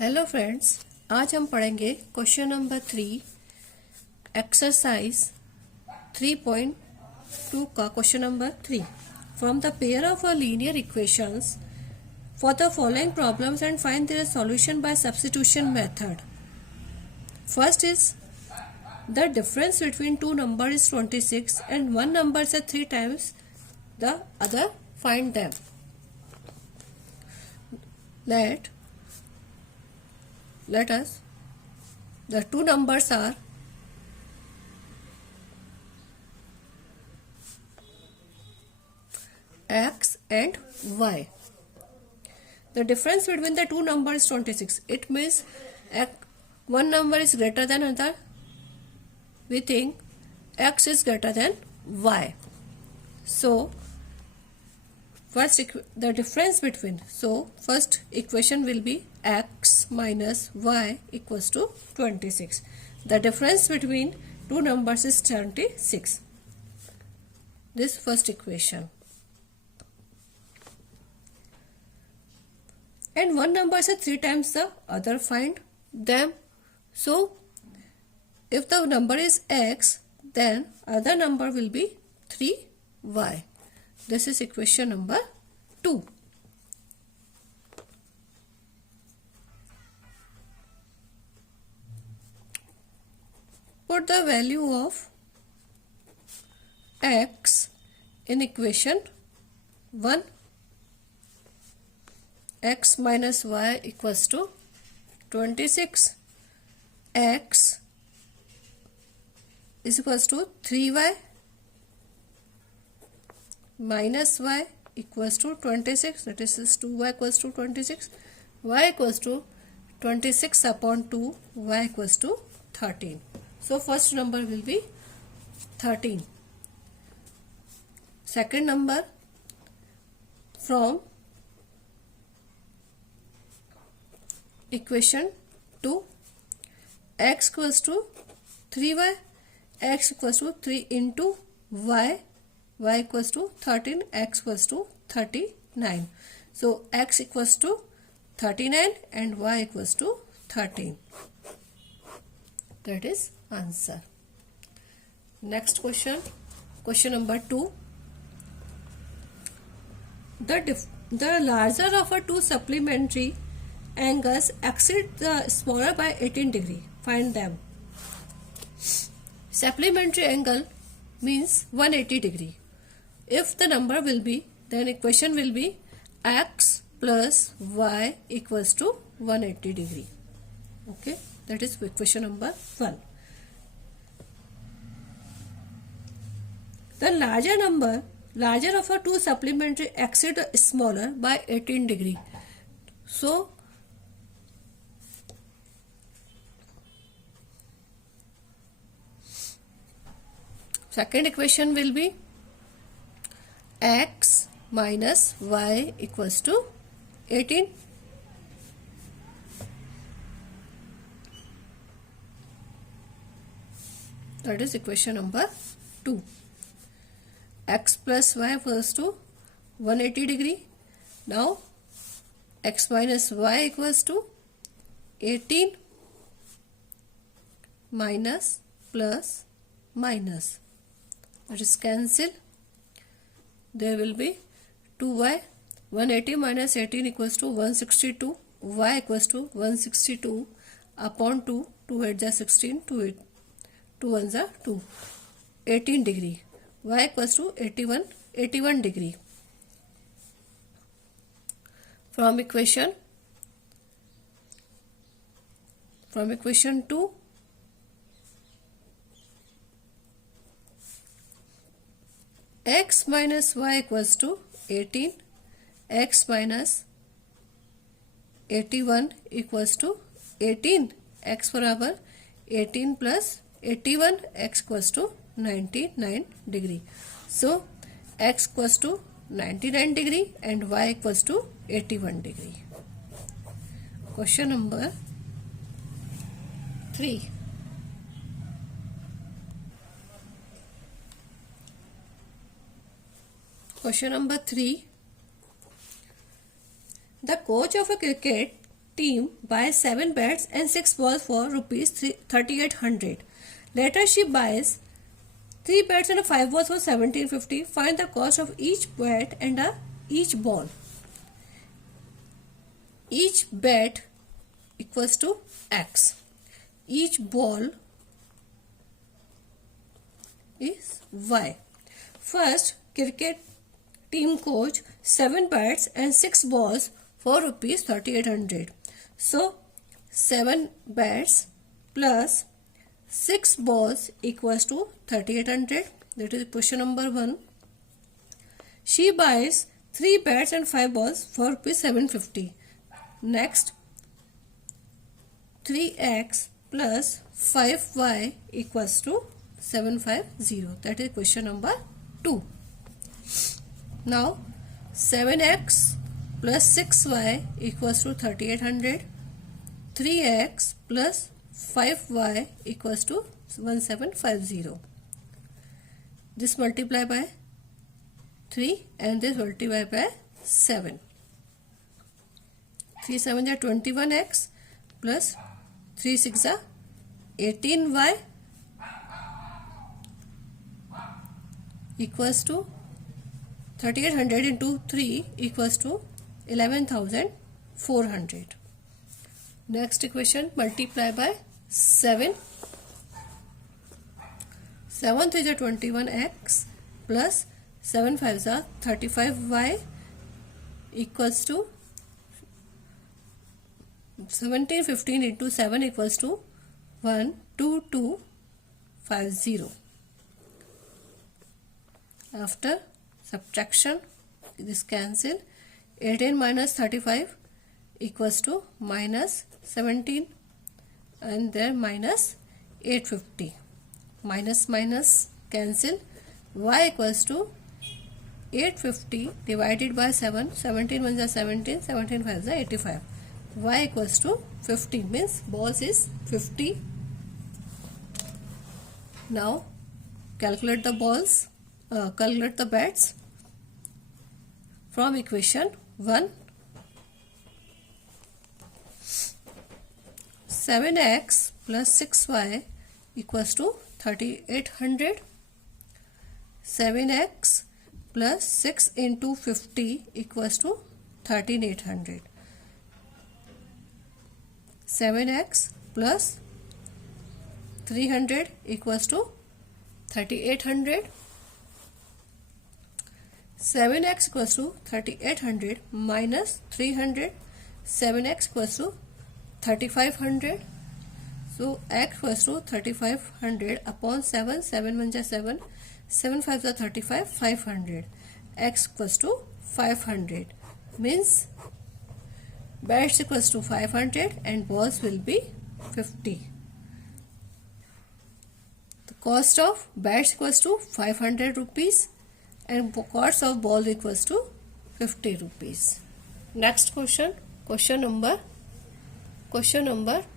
Hello friends, आज हम पढ़ेंगे क्वेश्चन नंबर 3 एक्सरसाइज 3.2 का question number 3 from the pair of a linear equations for the following problems and find their solution bye substitution method. First is the difference between two numbers is 26 and one number is 3 times the other. Find them. Let us, the two numbers are x and y. The difference between the two numbers is 26. It means one number is greater than another. We think x is greater than y. So first the difference between, so first equation will be x minus y equals to 26. The difference between two numbers is 26. This first equation. And one number is 3 times the other. Find them. So if the number is x, then other number will be 3y. This is equation number 2. Put the value of x in equation 1. X minus y equals to 26. X is equals to 3y minus y equals to 26, that is 2y equals to 26, y equals to 26 upon 2, y equals to 13. So first number will be 13. Second number, from equation 2, x equals to 3y, x equals to 3 into y, y equals to 13, x equals to 39. So x equals to 39 and y equals to 13. That is answer. Next question, question number 2. The larger of a two supplementary angles exceed the smaller by 18 degree. Find them. Supplementary angle means 180 degree. If the number will be, then equation will be x plus y equals to 180 degree. Okay, that is equation number 1. The larger of a two supplementary exceed the smaller by 18 degree. So second equation will be x minus y equals to 18. That is equation number 2. X plus y equals to 180 degree. Now x minus y equals to 18 minus plus minus. That is cancel. There will be 2y. 180 minus 18 equals to 162. Y equals to 162 upon 2. 2 8 is 16. 2 1 is 2. 18 degree. Y equals to 81 degree. From equation 2, x minus y equals to 18, x minus 81 equals to 18, x बराबर 18 plus 81, x equals to 99 degree. So x equals to 99 degree and y equals to 81 degree. Question number 3. Question number 3. The coach of a cricket team buys 7 bats and 6 balls for rupees 3800. Later she buys 3 bats and 5 balls for 1750. Find the cost of each bat and each ball. Each bat equals to X. Each ball is Y. First, cricket team coach 7 bats and 6 balls for rupees 3800. So 7 bats plus 6 balls equals to 3800. That is question number 1. She buys 3 bats and 5 balls for rupees 750. Next, 3x plus 5y equals to 750. That is question number 2. Now 7x plus 6y equals to 3800. 3x plus 5y equals to 1750. This multiply by 3 and this multiply by 7. 3 7 are 21x plus 3 6 are 18y equals to 3800 into 3 equals to 11,400. Next equation, multiply by 7. 7 3 are 21x plus 7 5 are 35y equals to 1715 into 7 equals to 12250. After subtraction, this cancel. 18 minus 35 equals to minus 17 and there minus 850. Minus minus cancel. Y equals to 850 divided by 7. 17 1 is 17, 17 5 is 85. Y equals to 50 means balls is 50. Now calculate the balls, calculate the bats from equation 1. 7x plus 6y equals to 3800. 7x plus 6 into 50 equals to 13800. 7x plus 300 equals to 3800. 7x equals to 3800 minus 300. 7x equals to 3500. So x equals to 3500 upon 7. 7 1 is 7. 7 5 is 35. 500. X equals to 500 means bats equals to 500 and balls will be 50. The cost of bats equals to 500 rupees and cost of ball equals to 50 rupees. Next question, question number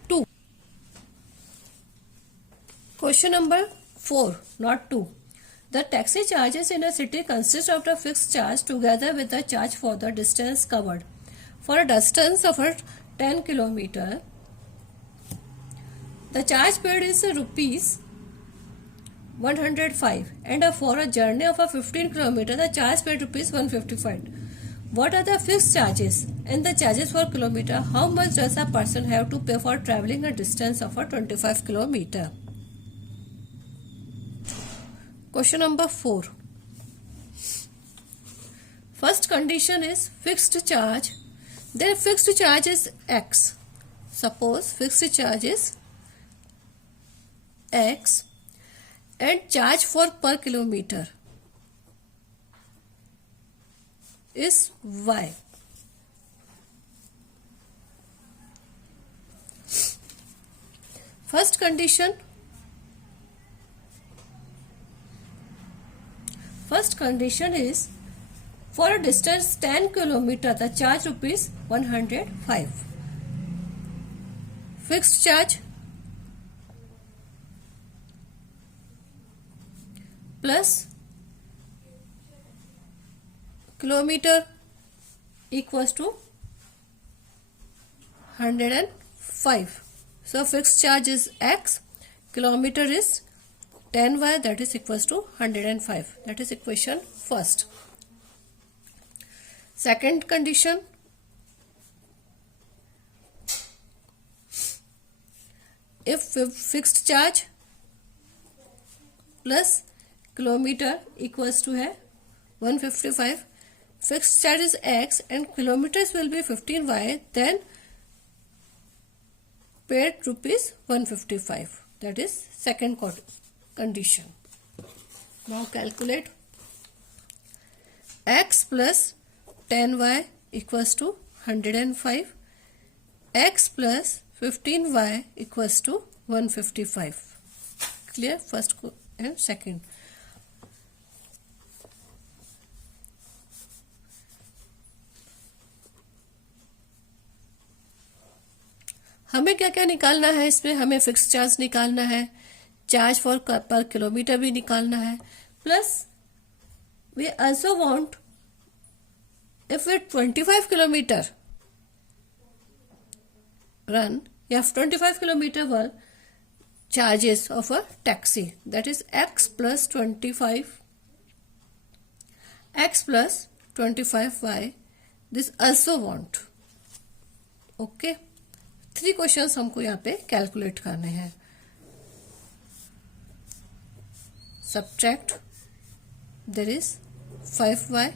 2. Question number 4, not 2. The taxi charges in a city consist of the fixed charge together with the charge for the distance covered. For a distance of 10 km, the charge paid is rupees 105 and for a journey of 15 km, the charge paid rupees 155. What are the fixed charges and the charges for kilometer? How much does a person have to pay for traveling a distance of 25 km? Question number 4. First condition is fixed charge. Their fixed charge is X. Suppose fixed charge is X and charge for per kilometer is Y. First condition is for a distance 10 km, the charge rupees 105. Fixed charge plus kilometer equals to 105. So fixed charge is x, kilometer is 10y, that is equals to 105. That is equation first. Second condition, if fixed charge plus kilometer equals to है 155, fixed charge is x and kilometers will be 15y, then paid rupees 155. That is second condition. Now calculate. X plus 10y equals to 105. X plus 15y equals to 155. Clear? First and second. हमें क्या क्या निकालना है इसमें? हमें fix charge निकालना है, charge for पर किलोमीटर भी निकालना है, plus we also want if it 25 kilometer run, you have 25 kilometer one charges of a taxi, that is x plus 25 x plus 25y. This also want. Okay, 3 questions हमको यहाँ पे calculate करने हैं. Subtract, there is 5y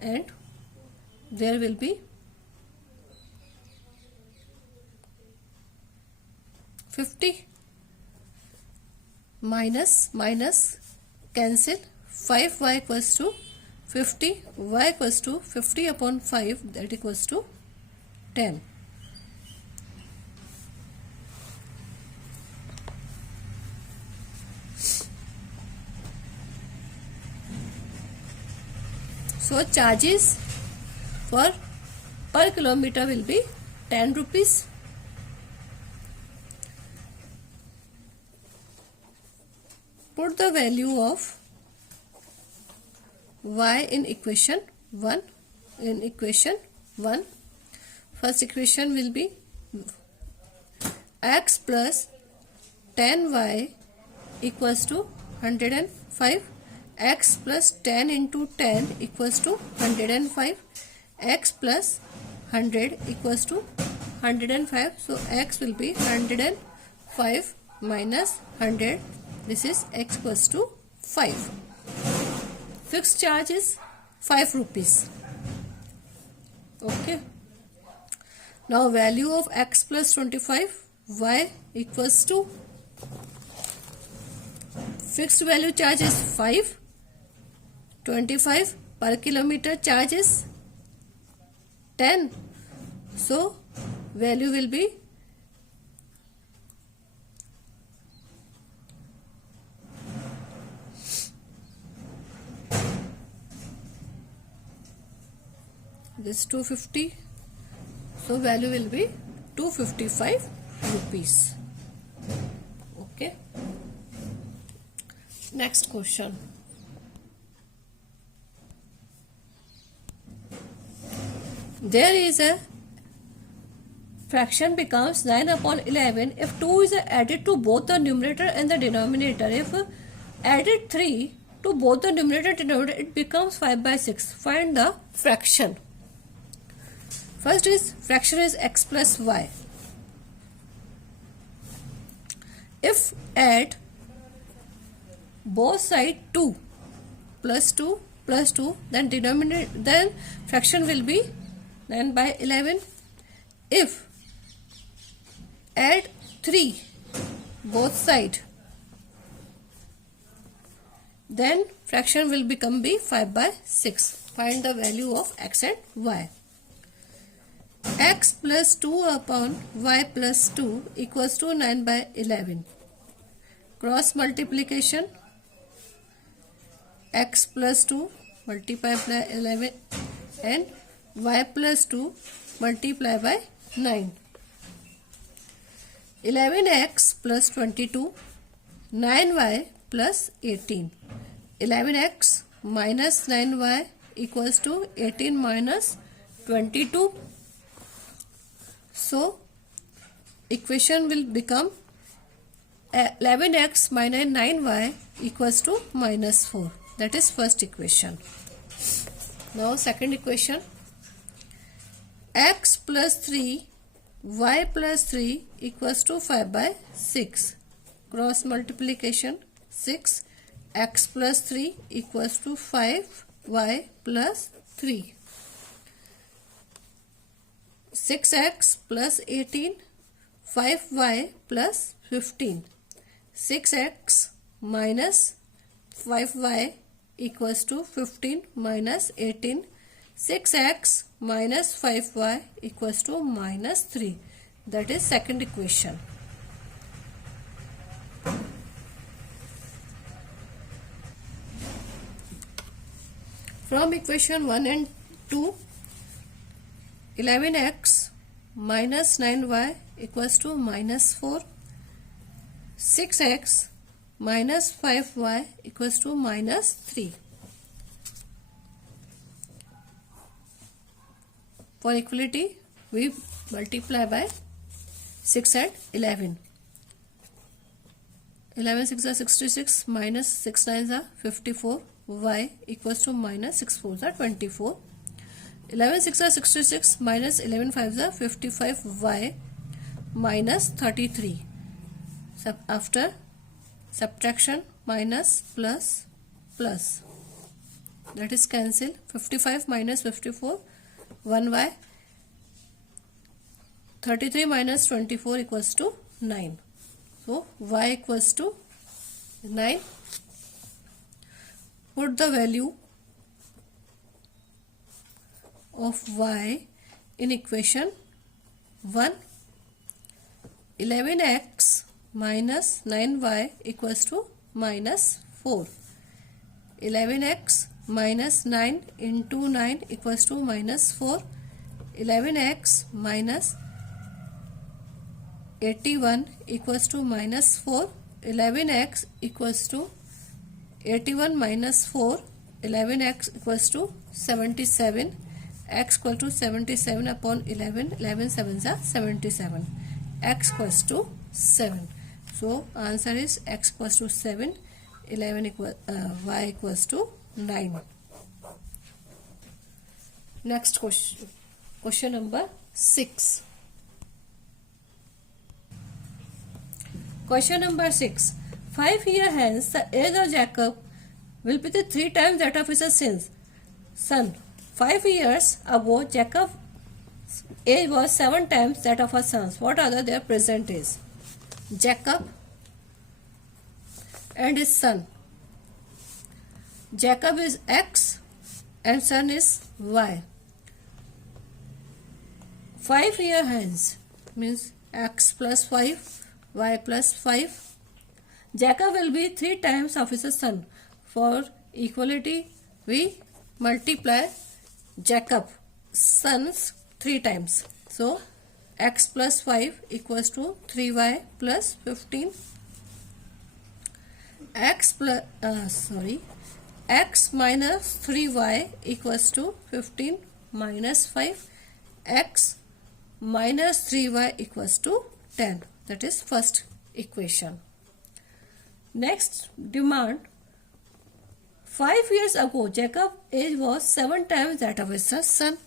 and there will be 50 minus cancel, 5y equals to 50, y equals to 50 upon 5, that equals to 10. So charges for per kilometer will be 10 rupees. Put the value of y in equation 1. In equation 1, first equation will be x plus 10y equals to 105. X plus 10 into 10 equals to 105. X plus 100 equals to 105. So x will be 105 minus 100. This is x equals to 5. Fixed charge is 5 rupees. Okay. Now value of x plus 25, y equals to, fixed value charge is 5, 25 per kilometer charge is 10. So value will be this 250. So value will be 255 rupees. Okay. Next question. There is a fraction becomes 9 upon 11 if 2 is added to both the numerator and the denominator. If added 3 to both the numerator and denominator, it becomes 5 by 6. Find the fraction. First is fraction is x plus y. If add both side 2 plus 2 plus 2, then denominator, then fraction will be 9 by 11. If add 3 both side, then fraction will become be 5 by 6. Find the value of x and y. X plus 2 upon y plus 2 equals to 9 by 11. Cross multiplication, x plus 2 multiplied by 11 and y plus 2 multiplied by 9. 11x plus 22, 9y plus 18. 11x minus 9y equals to 18 minus 22. So equation will become 11x minus 9y equals to minus 4. That is first equation. Now second equation, x plus 3 y plus 3 equals to 5 by 6. Cross multiplication, 6 x plus 3 equals to 5 y plus 3. 6x plus 18 5y plus 15. 6x minus 5y equals to 15 minus 18. 6x minus 5y equals to minus 3. That is second equation. From equation 1 and 2, 11x minus 9y equals to minus 4. 6x minus 5y equals to minus 3. For equality, we multiply by 6 and 11. 11 6 are 66, minus 6 9 are 54, y equals to minus 6 4 are 24. 11 6 are 66, minus 11 5 are 55, y minus 33. After subtraction, minus plus plus, that is cancel. 55 minus 54, 1y. 33 minus 24 equals to 9. So y equals to 9. Put the value of y in equation 1. 11x minus 9y equals to minus 4. 11x minus 9 into 9 equals to minus 4. 11x minus 81 equals to minus 4. 11x equals to 81 minus 4. 11x equals to 77. X equal to 77 upon 11. 11 sevens are 77. X equals to 7. So answer is x equals to 7. 11 y equals to 9. Next question. Question number 6. Question number 6. 5 years hence, the age of Jacob will be 3 times that of his son. 5 years ago, Jacob's age was 7 times that of his sons. What are their present age? Jacob and his son. Jacob is x and son is y. 5 years hence means x plus 5, y plus 5. Jacob will be 3 times of his son. For equality, we multiply Jacob sons 3 times. So x plus 5 equals to 3y plus 15. X minus 3y equals to 15 minus 5. X minus 3y equals to 10. That is first equation. Next, demand. 5 years ago, Jacob's age was 7 times that of his son.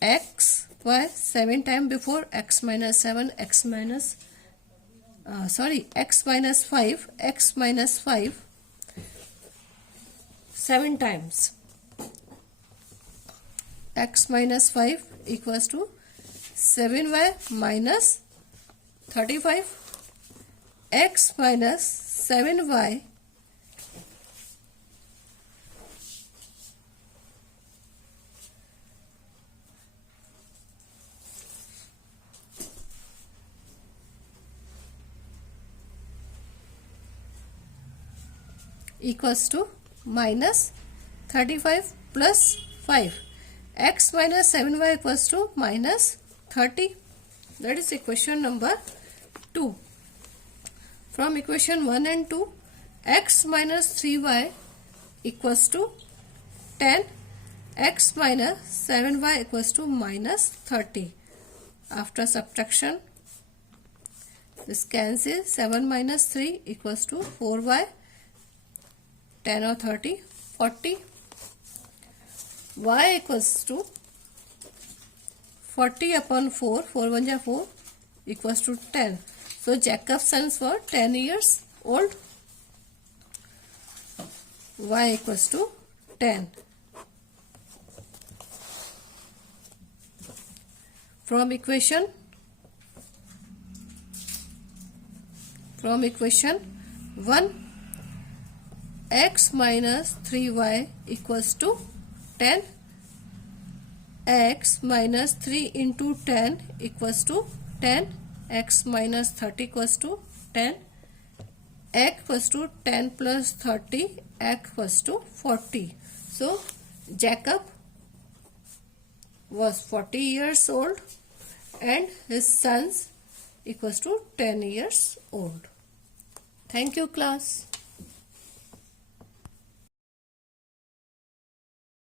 X was 7 times before. X minus 7, x minus 5, x minus 5, 7 times. X minus 5 equals to 7y minus 35. X minus 7y equals to minus 35 plus 5. X minus 7y equals to minus 30. That is equation number 2. From equation 1 and 2, x minus 3y equals to 10. X minus 7y equals to minus 30. after subtraction, this cancel. 7 minus 3 equals to 4y. 10 or 30, 40. Y equals to 40 upon 4, 4 1 ja 4, equals to 10. So Jacob's sons were 10 years old. Y equals to 10. From equation 1, x minus 3y equals to 10. X minus 3 into 10 equals to 10. X minus 30 equals to 10. X equals to 10 plus 30. X equals to 40. So Jacob was 40 years old and his sons equals to 10 years old. Thank you, class.